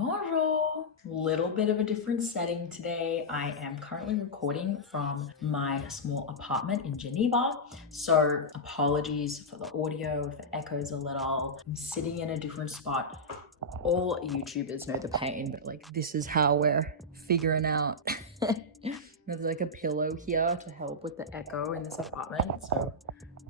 Bonjour! Little bit of a different setting today. I am currently recording from my small apartment in Geneva. So apologies for the audio, if it echoes a little. I'm sitting in a different spot. All YouTubers know the pain, but like this is how we're figuring out. There's like a pillow here to help with the echo in this apartment. So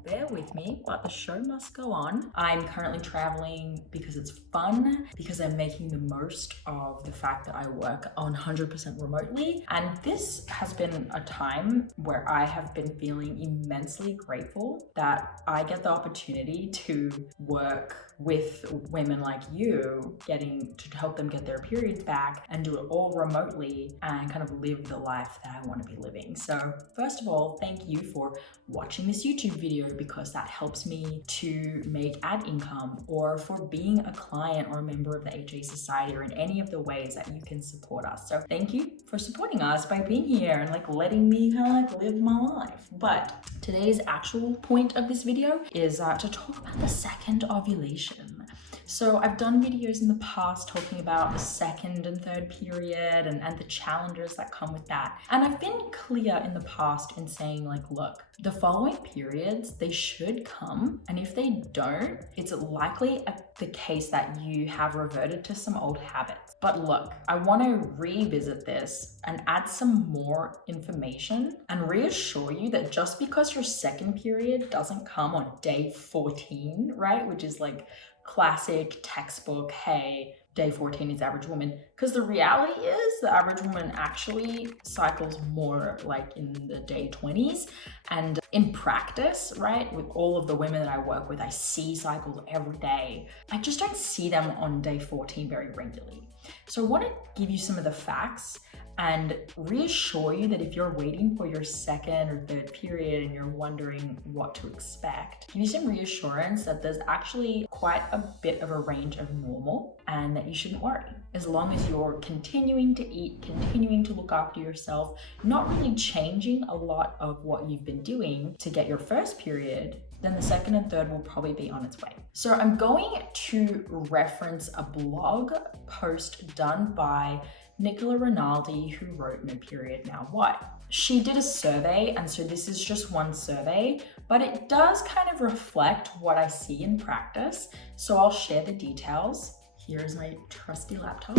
bear with me, but the show must go on. I'm currently traveling because it's fun, because I'm making the most of the fact that I work 100% remotely. And this has been a time where I have been feeling immensely grateful that I get the opportunity to work with women like you, getting to help them get their periods back and do it all remotely and kind of live the life that I want to be living. So first of all, thank you for watching this YouTube video, because that helps me to make ad income, or for being a client or a member of the HA Society, or in any of the ways that you can support us. So thank you for supporting us by being here and like letting me kind of like live my life. But today's actual point of this video is to talk about the second ovulation. So I've done videos in the past talking about the second and third period and the challenges that come with that. And I've been clear in the past in saying like, look, the following periods, they should come. And if they don't, it's likely the case that you have reverted to some old habits. But look, I want to revisit this and add some more information and reassure you that just because your second period doesn't come on day 14, right? Which is like classic textbook, hey, day 14 is average woman. Because the reality is the average woman actually cycles more like in the day 20s. And in practice, right, with all of the women that I work with, I see cycles every day. I just don't see them on day 14 very regularly. So I want to give you some of the facts and reassure you that if you're waiting for your second or third period and you're wondering what to expect, give you some reassurance that there's actually quite a bit of a range of normal and that you shouldn't worry. As long as you're continuing to eat, continuing to look after yourself, not really changing a lot of what you've been doing to get your first period, then the second and third will probably be on its way. So I'm going to reference a blog post done by Nicola Rinaldi, who wrote No Period Now What. She did a survey, and so this is just one survey, but it does kind of reflect what I see in practice. So I'll share the details. Here's my trusty laptop.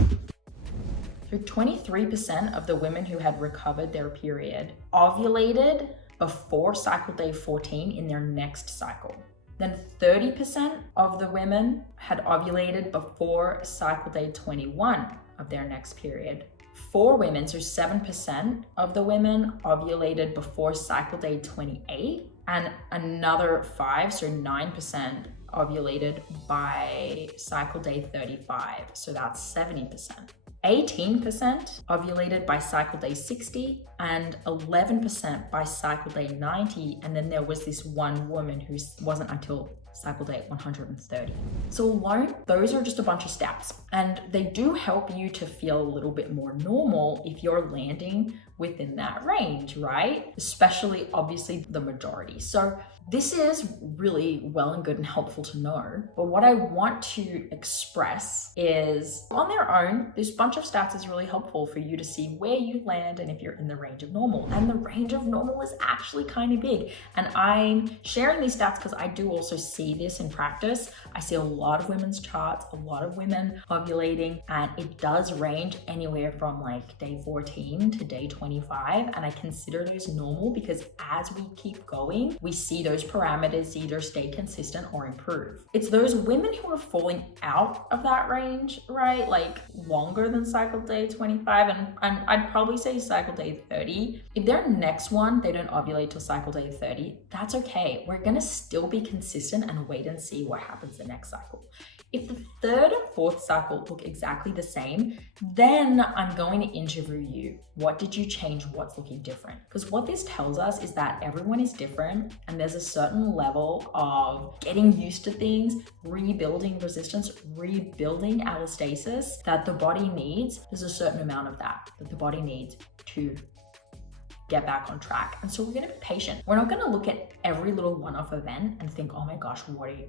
So 23% of the women who had recovered their period ovulated before cycle day 14 in their next cycle. Then 30% of the women had ovulated before cycle day 21 of their next period. 4 women, so 7% of the women ovulated before cycle day 28, and another 5, so 9% ovulated by cycle day 35, so that's 70%. 18% ovulated by cycle day 60 and 11% by cycle day 90. And then there was this one woman who wasn't until cycle day 130. So alone, those are just a bunch of stats, and they do help you to feel a little bit more normal if you're landing within that range, right? Especially obviously the majority. So this is really well and good and helpful to know. But what I want to express is, on their own, this bunch of stats is really helpful for you to see where you land and if you're in the range of normal. And the range of normal is actually kind of big. And I'm sharing these stats because I do also see this in practice. I see a lot of women's charts, a lot of women ovulating, and it does range anywhere from like day 14 to day 25. And I consider those normal because as we keep going, we see those parameters either stay consistent or improve. It's those women who are falling out of that range, right? Like longer than cycle day 25, and I'd probably say cycle day 30. If their next one, they don't ovulate till cycle day 30, that's okay. We're gonna still be consistent and wait and see what happens the next cycle. If the third and fourth cycle look exactly the same, then I'm going to interview you. What did you change? What's looking different? Because what this tells us is that everyone is different, and there's a certain level of getting used to things, rebuilding resistance, rebuilding allostasis that the body needs. There's a certain amount of that the body needs to get back on track. And so we're going to be patient. We're not going to look at every little one-off event and think, oh my gosh,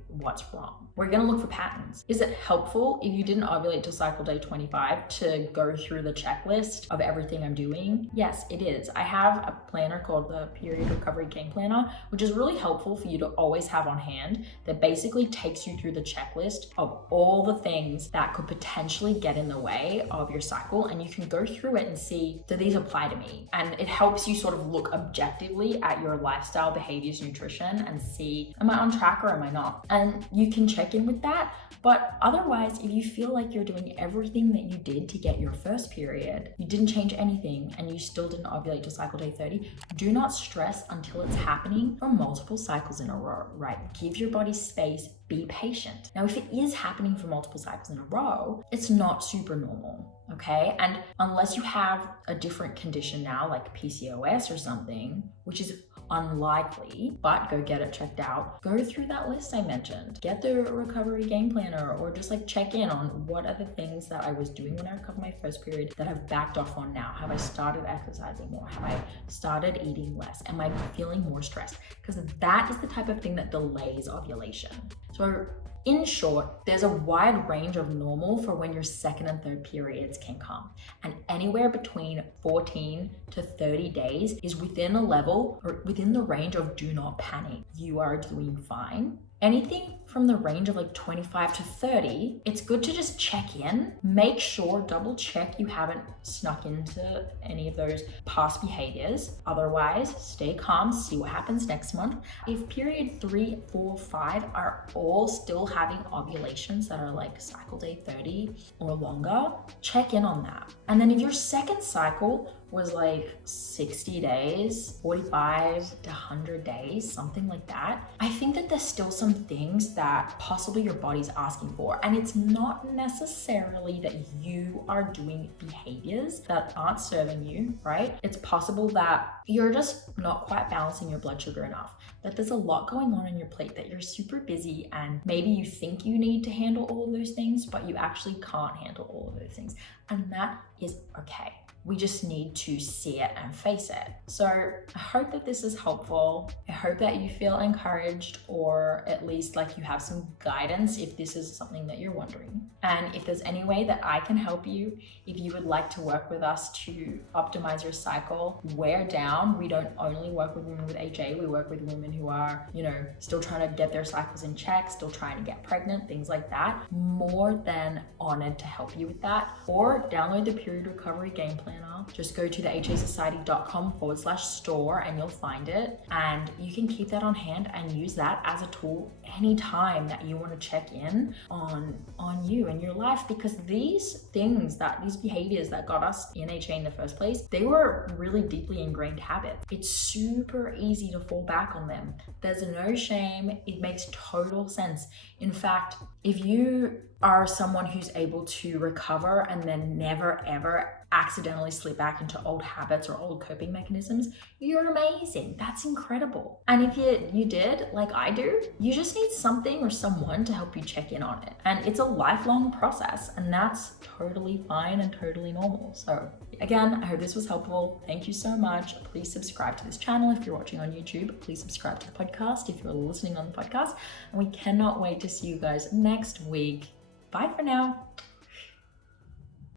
what's wrong? We're going to look for patterns. Is it helpful if you didn't ovulate till cycle day 25 to go through the checklist of everything I'm doing? Yes, it is. I have a planner called the Period Recovery Game Planner, which is really helpful for you to always have on hand, that basically takes you through the checklist of all the things that could potentially get in the way of your cycle. And you can go through it and see, do these apply to me? And it helps you sort of look objectively at your lifestyle, behaviors, nutrition, and see, am I on track or am I not? And you can check in with that. But otherwise, if you feel like you're doing everything that you did to get your first period, you didn't change anything, and you still didn't ovulate to cycle day 30, do not stress until it's happening for multiple cycles in a row, right? Give your body space, be patient. Now, if it is happening for multiple cycles in a row, it's not super normal, okay? And unless you have a different condition now, like PCOS or something, which is unlikely, but go get it checked out. Go through that list I mentioned. Get the recovery game planner, or just like check in on what are the things that I was doing when I recovered my first period that I've backed off on now. Have I started exercising more? Have I started eating less? Am I feeling more stressed? Because that is the type of thing that delays ovulation. So in short, there's a wide range of normal for when your second and third periods can come. And anywhere between 14 to 30 days is within a level or within the range of do not panic. You are doing fine. Anything from the range of like 25 to 30, it's good to just check in. Make sure, double check you haven't snuck into any of those past behaviors. Otherwise, stay calm, see what happens next month. If period 3, 4, 5 are all still having ovulations that are like cycle day 30 or longer, check in on that. And then if your second cycle was like 60 days, 45 to 100 days, something like that, I think that there's still some things that possibly your body's asking for. And it's not necessarily that you are doing behaviors that aren't serving you, right? It's possible that you're just not quite balancing your blood sugar enough, that there's a lot going on your plate, that you're super busy, and maybe you think you need to handle all of those things, but you actually can't handle all of those things. And that is okay. We just need to see it and face it. So I hope that this is helpful. I hope that you feel encouraged, or at least like you have some guidance if this is something that you're wondering. And if there's any way that I can help you, if you would like to work with us to optimize your cycle, we're down. We don't only work with women with HA, we work with women who are, still trying to get their cycles in check, still trying to get pregnant, things like that. More than honored to help you with that. Or download the Period Recovery Game Planner. Just go to the hasociety.com/store and you'll find it. And you can keep that on hand and use that as a tool anytime that you want to check in on you and your life, because these behaviors that got us in HA in the first place, they were really deeply ingrained habits. It's super easy to fall back on them. There's no shame. It makes total sense. In fact, if you are someone who's able to recover and then never ever accidentally slip back into old habits or old coping mechanisms, you're amazing. That's incredible. And if you did, like I do, you just need something or someone to help you check in on it. And it's a lifelong process, and that's totally fine and totally normal. So again, I hope this was helpful. Thank you so much. Please subscribe to this channel if you're watching on YouTube. Please subscribe to the podcast if you're listening on the podcast. And we cannot wait to see you guys next week. Bye for now.